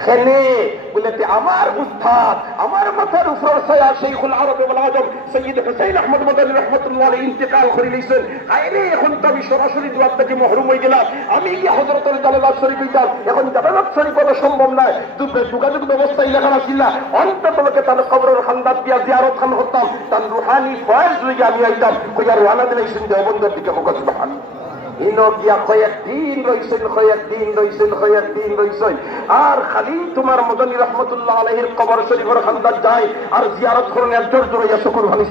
খেলে বলেতে আমার উস্তাদ আমার মাথার উপর ছায়া শাইখুল আরব ওয়াল আজম সৈয়দ হুসাইন আহমদ মাদানী রাহমাতুল্লাহ আলাইহি ইন্তেকাল করিলেছেন। আইরে এখন তো আমি সরাসরি দুয়ার থেকে মাহরুম হয়ে গেলাম। আমি কি হযরতের জালালাত শরীফ হইতাম এখন জালালাত শরীফ করা সম্ভব নয়। যোগাযোগ ব্যবস্থা লেখা ছিল অন্তত তোমাকে তার কবরের খান্দাত দিয়া জিয়ারত খান হতাম তার রুহানি ফয়েজ লইয়া আমি আইতাম কইয়া রওনা দিলেছেন দেওবন্দের দিকে হোক সুবহানাল্লাহ। ইনো গিয়া কয়েকদিন রইছেন আর খালি তোমার মাদানী রাহমাতুল্লাহ আলাইহির কবর শরীফের খান্দাত যায় আর জিয়ারত করেন আর জোর জোর ইয়া শুকর ভানি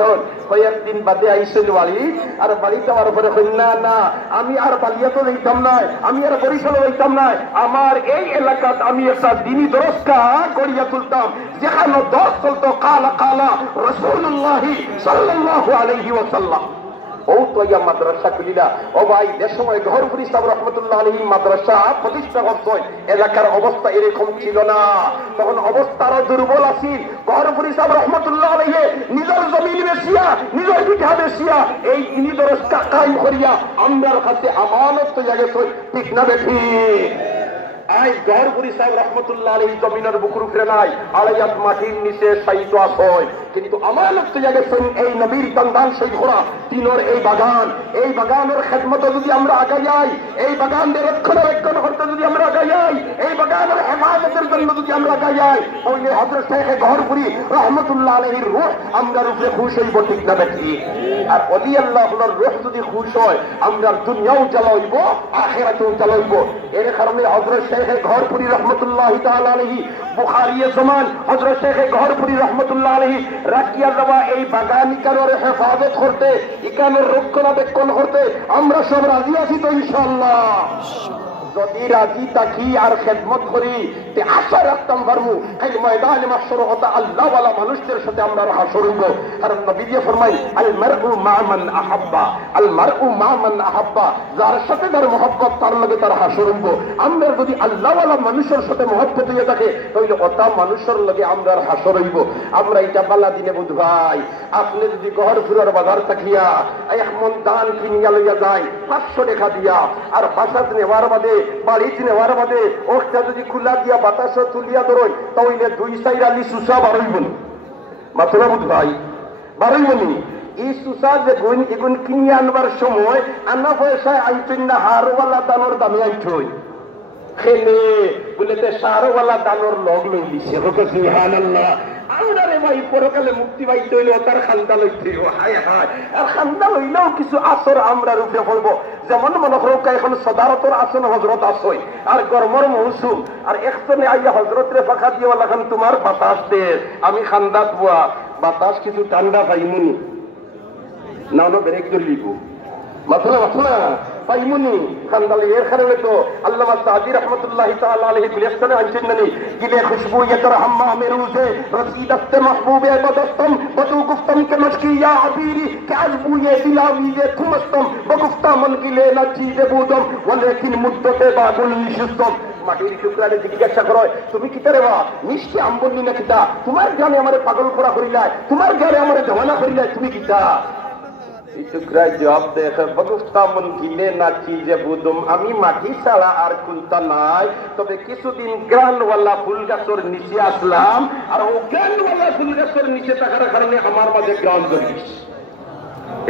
সালন কয়েকদিন বাদে আইছেন বাড়ি আর বাড়িতে আমার উপরে না না আমি আর বালিয়া তো যাইতাম না আমি আর বরিশালে যাইতাম না আমার এই এলাকাত আমি একটা দিনী দরজকা গড়িয়া তুলতাম যেখানে দরজ চলতো কালা কালা রাসূলুল্লাহ সাল্লাল্লাহু আলাইহি ওয়াসাল্লাম। ও তো ইয়া মাদ্রাসা খুলিলা ও ভাই যে সময় গহরপুরি সাহেব রাহমাতুল্লাহ আলাইহি মাদ্রাসা প্রতিষ্ঠা করছেন এলাকার অবস্থা এরকম ছিল না তখন অবস্থা আরো দুর্বল আছিল। গহরপুরি সাহেব রাহমাতুল্লাহ আলাইহি নিজের জমিন বেচিয়া নিজের বিঘা বেচিয়া এই দিনী দরজা কায়েম করিয়া আমরার কাছে আমানত হইয়া গেছে ঠিক না বেঠি। আই গহরপুরি সাহেব রাহমাতুল্লাহ আলাইহি জমিনের বুকুর উপরে নাই আড়াইয়াত মাটির নিচে শায়িত আছে কিন্তু আমানত হইয়া গেছেন এই নবীর দান শৈখরা তিনর এই বাগানের খেদমতে যদি আমরা আগাই যাই এই বাগানের রক্ষণাবেক্ষণ করতে যদি আমরা আগাই যাই এই বাগানের হেফাজতের জন্য যদি আমরা আগাই যাই তাহলে হযরত শেখ গহরপুরি রাহমাতুল্লাহ আলাইহির রূহ আমরার উপরে খুশ হইব ঠিক না বেঠি। আর ওলি আল্লাহর রূহ যদি খুশ হয় আমরা দুনিয়াও চালাইব আখিরাতেও চালাইব। এর কারণে হযরত শেখ গহরপুরি রাহমাতুল্লাহ তাআলা আলাইহি বুখারী জমান হযরত শেখ গহরপুরি রাহমাতুল্লাহ আলাইহি রাখিয়া দেওয়া এই বাগানিকার হেফাজত করতে এখানে রক্ষণাবেক্ষণ করতে আমরা সব রাজি আছি তো ইনশাআল্লাহ। যদি রাজি থাকি আর খেদমত করি তে আশা রাখতাম পারবো এই ময়দানে মাহশর হতা আল্লাহ ওয়ালা মানুষদের সাথে আমরা হাসর হইব। কারণ নবী দিয়ে ফরমাই আল মারউ মা মান আহাব্বা, আল মারউ মা মান আহাব্বা, যার সাথে তার মহব্বত তার লগে তার হাসর হইব। আমরা যদি আল্লাহ ওয়ালা মানুষের সাথে মহব্বত হয়ে থাকে তাহলে ওটা মানুষের লগে আমরা হাসর হইব। আমরা এটা বালা দিনে বুঝ ভাই, আপনি যদি ঘর ফুরার বাজার থাকিয়া এক মন দান কিনিয়া লইয়া যায় 500 টাকা দিয়া, আর বাসাত নেওয়ার বাদে বাড়িতে নেওয়ার বাদে ওটা যদি খুলা দিয়া বাতাস তুলিয়া ধরই তাহলে 2-4 আলি সুসা বাড়ইবনি, মাত্রা বুঝ ভাই বাড়ইবনি। এই সুসা যে এগুন কিনিয়ে আনবার সময় আনা পয়সায় আইতেন না হারওয়ালা দানোর দামে আইঠই খেলে বলেতে সারওয়ালা দানোর লগ লই দিছে। সুবহানাল্লাহ। আমরা রে ভাই পরকালে মুক্তি পাইতে হইলে তার খান্দা লইতে হায় হায়, আর খান্দা লইলেও কিছু আসর আমরা রূপে পড়বো। যেমন মনে করো এখন সদারতর আসন হজরত আসই আর গরমর মৌসুম, আর একজনে আইয়া হজরত রে ফাঁকা দিয়ে বলাখান তোমার বাতাস দে, আমি খান্দাত বুয়া বাতাস কিছু ঠান্ডা পাইমুনি না ব্রেক ধরলিব মাথলা মাথলা পাইমুনি খান্দালি। এর কারণে তো আল্লামা সাদি রহমতুল্লাহ তাআলা আলাইহি বিলেসনে আনছেন নানি গিলে খুশবু ইতর হাম্মা মেরুজে রসিদত महबूबे बदस्तम बतू गुफ्तम के मशकी या अबीरी के अजबुए दिलावी ये थुमस्तम बगुफ्ता मन गिले ना चीजे बुदम वलेकिन मुद्दते बाबुल निशस्तम। মাটির টুকরারে জিজ্ঞাসা করো তুমি কি করে বা মিষ্টি আম্বলি না কিতা, তোমার গানে আমারে পাগল করা করিলাই, তোমার গানে আমারে জমানা করিলাই, তুমি কিতা? টুকরায় জবাব দেখে বগুফতা মন গিলে না চিজে বুদম, আমি মাটি ছাড়া আর কোনটা নাই, তবে কিছুদিন গ্রানওয়ালা ফুল গাছের নিচে আসলাম, আর ও গ্রানওয়ালা ফুল গাছের নিচে থাকার কারণে আমার মাঝে গ্রাম জড়িস।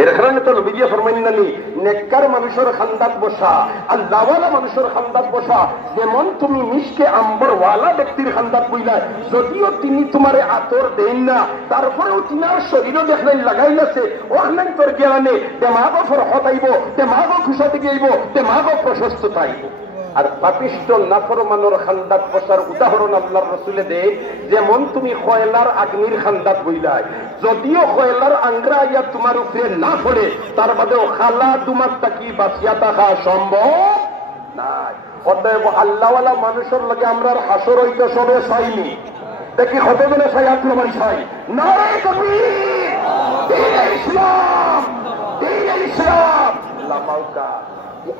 এর কারণে তো নবী দিয়ে ফরমাইন নানি নেককার মানুষের খান্দাত বসা, আল্লাহওয়ালা মানুষের খান্দাত বসা, যেমন তুমি মিষ্টি আম্বরওয়ালা ব্যক্তির খান্দাত বইলা, যদিও তিনি তোমারে আতর দেন না তারপরেও তিনার শরীরও দেখলেন লাগাইলাছে ওখানে তোর জ্ঞানে দেমাগও ফরহত আইব, দেমাগও খুশাতে গিয়েইব, দেমাগও প্রশস্ত পাইব। আর পাপিষ্ট নাফরমানোর খান্দাত বসার উদাহরণ আল্লাহর রাসূলে দেয়, যেমন তুমি কয়লার আগ্নির খান্দাত বইলাই, যদিও কয়লার আংরা ইয়া তোমার উপরে না পড়ে তার বাদেও খালা তোমার তাকি বাঁচিয়া থাকা সম্ভব নাই। অতএব আল্লাহওয়ালা মানুষের লগে আমরা হাসর হইতে সবে চাইনি, দেখি কতজনে চাই আপনার চাই নারে তাকবীর দ্বীন ইসলাম, দ্বীন ইসলাম লামাউকা।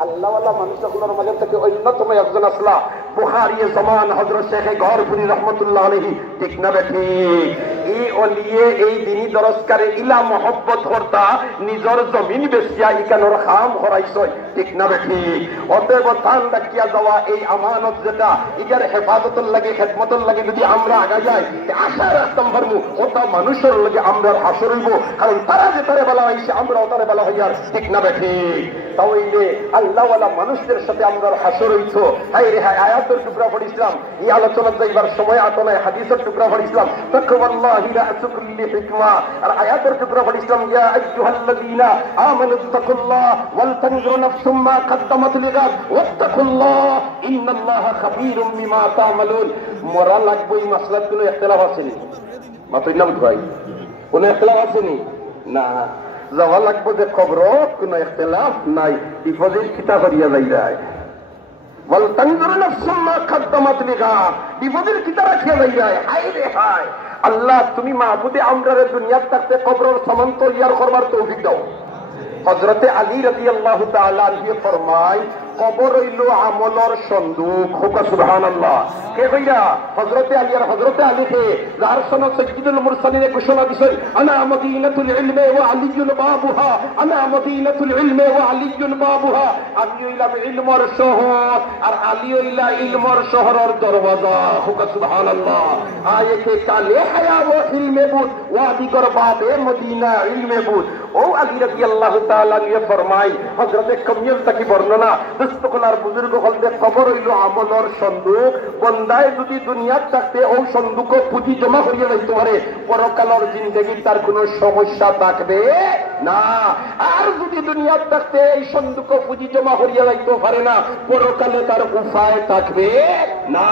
আল্লাহওয়ালা মানুষগুলোর মাঝে থেকে অন্যতম একজন আসলা বুখারী জামান হযরত শেখ গহরপুরী রহমাতুল্লাহ আলাইহি, ঠিক না বেঠি? এই অলিয়ে এই দিনী দরজকারে ইলা মহব্বত করতা নিজের জমিন বেচিয়া ইকানোর খাম হরাইছ, ঠিক না বেঠি? অতএব তান ডাকিয়া যাওয়া এই আমানত যেটা ইগার হেফাজতের লাগে খেদমতের লাগে যদি আমরা আগা যাই আশা রাখতাম পারবো ওটা মানুষের লাগে আমরা হাসর হইব, কারণ তারা যে তারে বেলা হয়েছে আমরাও তারে বেলা হইয়ার, ঠিক না বেঠি? তাহলে আল্লাহওয়ালা মানুষদের সাথে আমরা হাসর হইছ। হাই রে হাই, আয়াতের টুকরা পড়িছিলাম, এই আলোচনা যাইবার সময় আতনায় হাদিসের টুকরা পড়িছিলাম তাকওয়াল্লাহি রাসু কুল্লি হিকমা, আর আয়াতের টুকরা পড়িছিলাম ইয়া আইয়ুহাল্লাযীনা আমানু তাকুল্লাহ ওয়াল তানজুর নাফসুম মা কদ্দামাত লিগাদ ওয়াত্তাকুল্লাহ ইন্নাল্লাহা খাবীরুম বিমা তা'মালুন। মরা লাগবে এই মাসলার কোনো ইখতিলাফ আছে নি? মাত্রই না ভাই, কোনো ইখতিলাফ আছে নি? না, যাওয়া লাগবো যে খবর কোনো ইখতিলাফ নাই, ডিপোজিট কিতা করিয়া যাই যায় বল তানজুর নাফসুম মা কদ্দামাত লিগাদ, ডিপোজিট কিতা রাখিয়া যাই যায়। হায় রে হায়, আল্লাহ তুমি মাহবুবে আমরারে দুনিয়াত থাকতে কবরের সমান তৈয়ার করবার তৌফিক দাও। হযরতে আলী রাদিয়াল্লাহু তাআলা আনহু ফরমায় কবর হইল আমলের সন্দুক। হোক সুবহানাল্লাহ। কে কইরা? হযরতে আলী। আর হযরতে আলীকে যার সনদ সাইয়্যিদুল মুরসালিনে ঘোষণা দিছেন আনা মদিনাতুল ইলমি ওয়া আলিয়ুল বাবুহা, আনা মদিনাতুল ইলমি ওয়া আলিয়ুল বাবুহা। আমি হইলাম ইলমের শহর আর আলী হইলা ইলমের শহরের দরওয়াজা। হোক সুবহানাল্লাহ। আয়াতে কালে হায়া ওয়া ইলমে বুদ ওয়া দিগর বাবে মদিনা ইলমে বুদ। ও আলী রাদিয়াল্লাহু তাআলা নিয়ে ফরমায় হযরতে কমিয়ল তাকি বর্ণনা দস্তকলার বুজুর্গ হলদে খবর হইল আমলের সন্দুক। বন্দায় যদি দুনিয়ার থাকতে ও সন্দুক পুঁজি জমা করিয়া যাইতে পারে পরকালের জিন্দগি তার কোন সমস্যা থাকবে না। আর যদি দুনিয়ার থাকতে এই সন্দুক পুঁজি জমা করিয়া যাইতে পারে না পরকালে তার উপায় থাকবে না।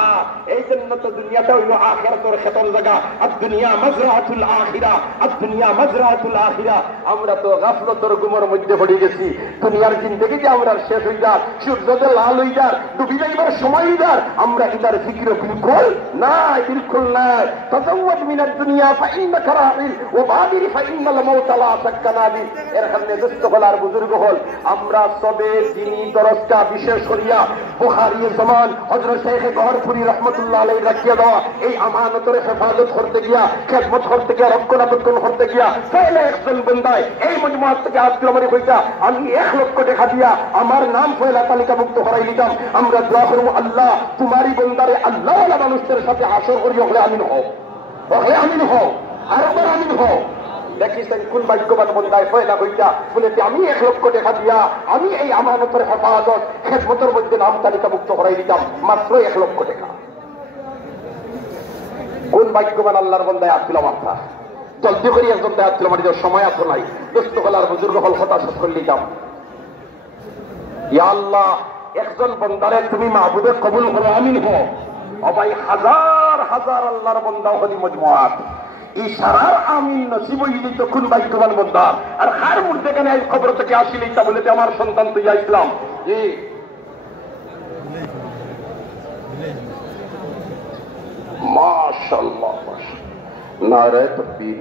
এই জন্য তো দুনিয়াটা হইল আখিরাতের খেতর জায়গা, আর দুনিয়া মাজরাতুল আখিরা, আর দুনিয়া মাজরাতুল আখিরা। আমরা তো গাফলতর গুমর মধ্যে পড়ে গেছি। দুনিয়ার জিন্দেগি যে আমরা শেষ হয়ে যার, সূর্য যে লাল হয়ে যার, ডুবি যাইবার সময় হয়ে যার, আমরা এটার ফিকির বিলকুল নাই, বিলকুল নাই। তাজাওয়াদ মিনাদ দুনিয়া ফাইন্নাকা রাহিল ওয়া বাদির ফাইন্নাল মাউতা লা শাক্কা নাদির। এর সামনে দোস্ত হলার বুজুর্গ হল, আমরা সবে যিনি দরজটা বিশেষ করিয়া বুখারী জামান হযরত শেখ গহরপুরি রহমাতুল্লাহ আলাইহি রাখিয়া দেওয়া এই আমানতের হেফাজত করতে গিয়া, খেদমত করতে গিয়া, রক্ষণাবেক্ষণ করতে গিয়া পয়লা একজন বন্দায় এই মজমুআ থেকে আজকে আমার কইতা আমি 1 লক্ষ টাকা দিয়া আমার নাম পয়লা তালিকাভুক্ত করাই দিতাম। আমরা দোয়া করব আল্লাহ তোমারই বন্দারে আল্লাহ ওয়ালা মানুষদের সাথে হাসর করিয়া হলে আমিন হও, হলে আমিন হও, আরবার আমিন হও। দেখিছেন কোন ভাগ্যবান বন্দায় পয়লা কইতা বলে আমি 1 লক্ষ টাকা দিয়া আমি এই আমানতের হেফাজত খেদমতের মধ্যে নাম তালিকাভুক্ত করাই দিতাম, মাত্র 1 লক্ষ টাকা। কোন ভাগ্যবান আল্লাহর বন্দায় আসছিলাম আপনার জলদি করি একজন দায় ছিল আমার সময় এত নাই, ব্যস্ত হলার বুজুর্গ হল কথা শেষ করে নিতাম। ইয়া আল্লাহ একজন বন্দারে তুমি মাহবুবে কবুল করো, আমিন হো। ও ভাই হাজার হাজার আল্লাহর বন্দা হলি মজমুআত ইশারার আমিন নসিব হইলি তো কোন ভাগ্যবান বন্দা। আর হার মুহূর্তে কেন এই খবর থেকে আসিলি তা বলে আমার সন্তান তুই ইসলাম জি মাশাআল্লাহ। নারে তাকবীর,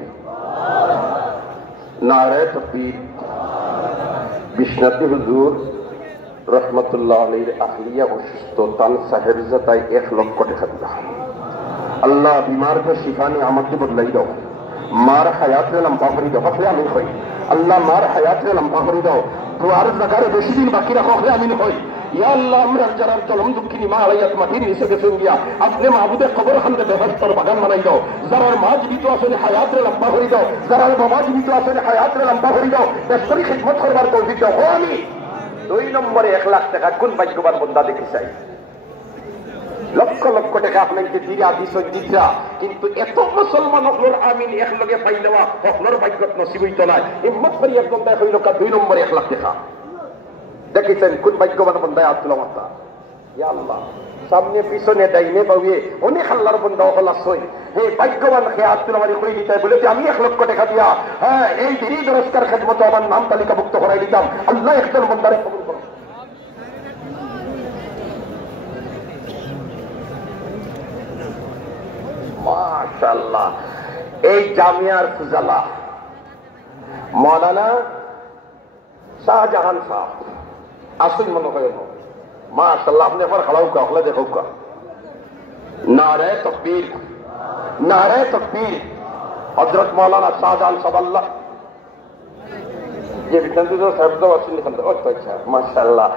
নারে তাকবীর। বিশ্বনাথী হুজুর রহমতুল্লাহ আলাইহির আহলিয়া অসুস্থ, তান সাহেব তাই 1 লক্ষ টাকা দিলাম। আল্লাহ বিমারকে শিফানি আমাকে বদলাই দাও, মার হায়াতে লম্বা করে দাও, হলে আমিন হই। আল্লাহ মার হায়াতে লম্বা করে দাও, দুয়ার জায়গায় বেশি দিন বাকি রাখো, হলে আমিন হই। ইয়া আল্লাহ আমরা যারা চলম দুঃখিনী মা আলাইয়াত মাটির নিচে গেছেন গিয়া আপনি মাহবুদের খবর খানতে ব্যবস্থার বাগান বানাই দাও। যারা মা জীবিত আছেন হায়াতে লম্বা করে দাও, যারা বাবা জীবিত আছেন হায়াতে লম্বা করে দাও, বেশরি খিদমত করবার তৌফিক দাও। ও আমি 2 নম্বরে 1 লাখ টাকা কোন ভাগ্যবান বন্দা দেখে চাই। লক্ষ লক্ষ টাকা আপনাকে দিয়া দিছ দিছা, কিন্তু এত মুসলমান হকলোর আমিন একলগে পাই দেওয়া হকলোর ভাগ্যত নসিব হইত না। হিম্মত করি একজন দেখ হইল 2 নম্বরে 1 লাখ টাকা দেখেছেন কোন ভাগ্যবান বন্দায় আসলাম আপনার। ইয়া আল্লাহ সামনে পিছনে ডাইনে বাউয়ে অনেক আল্লাহর বন্দা হল আসই, হে ভাগ্যবান খেয়ে আসছিল আমার কই দিতে বলে আমি 1 লক্ষ টাকা দিয়া হ্যাঁ এই দিনই দরজকার খেদমত আমার নাম তালিকাভুক্ত করাই দিতাম। আল্লাহ একজন বন্দারে কবুল করুন। মাশাআল্লাহ। এই জামিয়ার ফুজালা মাওলানা শাহজাহান সাহেব আসুন মনে হয় মাশাআল্লাহ। আপনি একবার খালাও কা হলে দেখো কা নারে তাকবীর, নারে তাকবীর। হযরত মাওলানা শাহজাহান সাহেব আল্লাহ ये बितंदु साहब तो আসুন নিখান ও তো আচ্ছা মাশাআল্লাহ।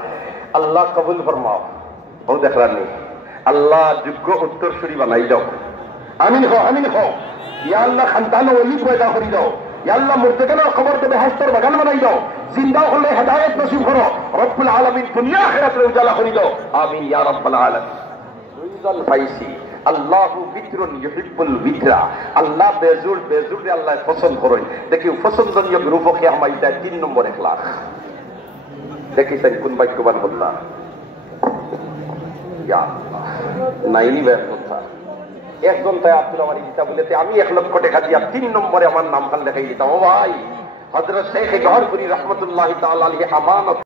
আল্লাহ কবুল ফরমাও। ও দেখরানি আল্লাহ যোগ্য উত্তরসূরি বানাই দাও, আমিন হো, আমিন হো। ইয়া আল্লাহ খানদান ওলি পয়দা করে দাও, ইয়া আল্লাহ মুর্তেকানের খবর দেবে হাসর বাগান বানাই দাও, জিন্দা হলে হেদায়েত নসিব করো, রব্বুল আলামিন দুনিয়া আখিরাতে উজালা করে দাও, আমিন ইয়া রাব্বাল আলামিন। দুইজন পাইছি আল্লাহু বিতরুন ইউহিব্বুল বিতরা। আল্লাহ বেজুর বেজুরে আল্লাহ পছন্দ করেন। দেখি পছন্দনীয় গ্রুপকে আমাইটা 3 নম্বর 1 লাখ দেখিছেন কোন ভাগ্যবান বন্দা। ইয়া আল্লাহ নাইনি বের কথা একজন তাই আব্দুল আমার ইচ্ছা বলে আমি 1 লক্ষ টাকা দিয়া 3 নম্বরে আমার নাম খান লেখাই দিতাম। ও ভাই হযরত শেখ গহরপুরি রহমতুল্লাহ তাআলা আলাইহি আমানত